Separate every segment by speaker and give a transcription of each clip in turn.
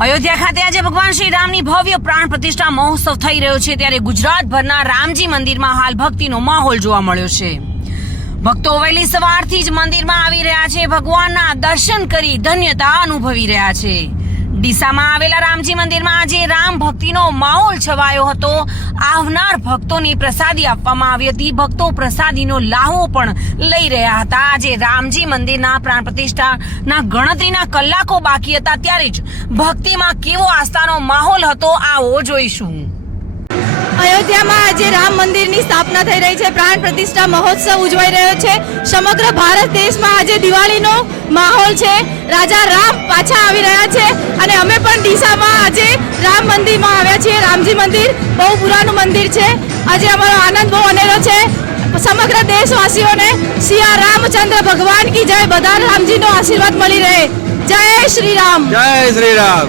Speaker 1: અયોધ્યા ખાતે આજે ભગવાન શ્રી રામની ભવ્ય પ્રાણ પ્રતિષ્ઠા મહોત્સવ થઈ રહ્યો છે, ત્યારે ગુજરાતભરના રામજી મંદિરમાં હાલ ભક્તિનો માહોલ જોવા મળ્યો છે. ભક્તો વહેલી સવારથી જ મંદિરમાં આવી રહ્યા છે, ભગવાનના દર્શન કરી ધન્યતા અનુભવી રહ્યા છે. ડીસામાં આવેલા રામજી મંદિરમાં આજે રામ ભક્તિનો માહોલ છવાયો હતો. આવનાર ભક્તોને પ્રસાદી આપવામાં આવી હતી. ભક્તો પ્રસાદીનો લાહો પણ લઈ રહ્યા હતા. આજે રામજી મંદિરના પ્રાણ પ્રતિષ્ઠાના ગણતરીના કલાકો બાકી હતા. ત્યારે જ ભક્તિમાં કેવો આસ્થાનો માહોલ હતો, આવો જોઈશું.
Speaker 2: અયોધ્યામાં આજે રામ મંદિરની સ્થાપના થઈ રહી છે. પ્રાણ પ્રતિષ્ઠા મહોત્સવ ઉજવાઈ રહ્યો છે. સમગ્ર ભારત દેશમાં આજે દિવાળીનો માહોલ છે. રાજા રામ પાછા આવી રહ્યા છે અને અમે પણ ડીસામાં આજે રામ મંદિરમાં આવ્યા છીએ. રામજી મંદિર બહુ પુરાનું મંદિર છે. આજે અમારો આનંદ બહુ અનેરો છે. સમગ્ર દેશવાસીઓને સિયા રામચંદ્ર ભગવાન કી જય. બધા રામજીનો આશીર્વાદ મળી રહે. જય શ્રી રામ.
Speaker 3: જય શ્રી રામ.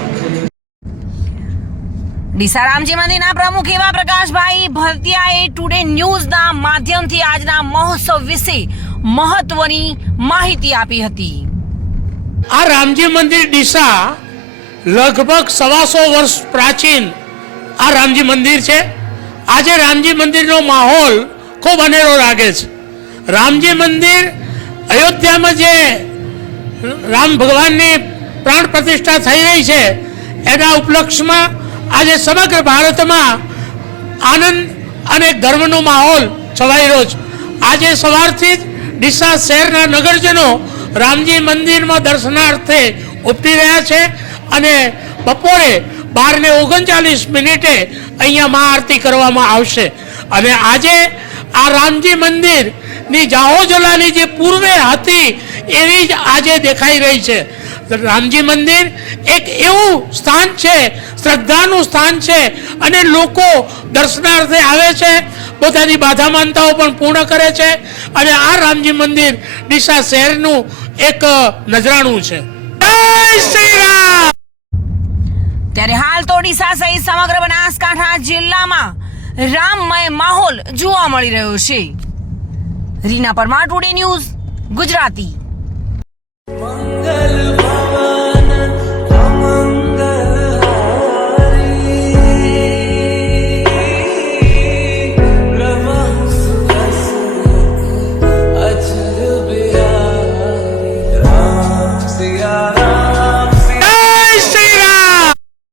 Speaker 1: ડીસા રામજી મંદિરના પ્રમુખ એવા પ્રકાશભાઈ ભરતિયાએ ટુડે ન્યૂઝના માધ્યમથી આજના મહોત્સવ વિશે મહત્વની માહિતી આપી હતી.
Speaker 4: આ રામજી મંદિર ડીસા લગભગ સવાસો વર્ષ પ્રાચીન આ રામજી મંદિર છે. આજે રામજી મંદિરનો માહોલ ખૂબ અનેરો લાગે છે. રામજી મંદિર અયોધ્યામાં જે રામ ભગવાનની પ્રાણ પ્રતિષ્ઠા થઈ રહી છે, એના ઉપલક્ષમાં આજે સમગ્ર ભારતમાં આનંદ અને ગર્વનો માહોલ છવાઈ રહ્યો છે. આજે સવારથી જ ડીસા શહેરના નગરજનો રામજી મંદિરમાં દર્શનાર્થે ઉપટી રહ્યા છે અને બપોરે બાર ને ઓગણચાલીસ મિનિટે અહીંયા મા આરતી કરવામાં આવશે. અને આજે આ રામજી મંદિરની જાહોજલાની જે પૂર્વે હતી એવી જ આજે દેખાઈ રહી છે. રામજી મંદિર એક એવું સ્થાન છે શ્રદ્ધાનું સ્થાન છે અને લોકો દર્શનાર્થે આવે છે પોતાની બાધા માનતાઓ પણ પૂર્ણ કરે છે અને આ રામજી મંદિર ડીસા શહેરનું એક નજરાણું છે. જય શ્રી રામ!
Speaker 1: ત્યારે હાલ તો ડીસા સહિત સમગ્ર બનાસકાંઠા જિલ્લામાં રામમય માહોલ જોવા મળી રહ્યો છે. Reena Parmar today news Gujarati.
Speaker 5: મંગલ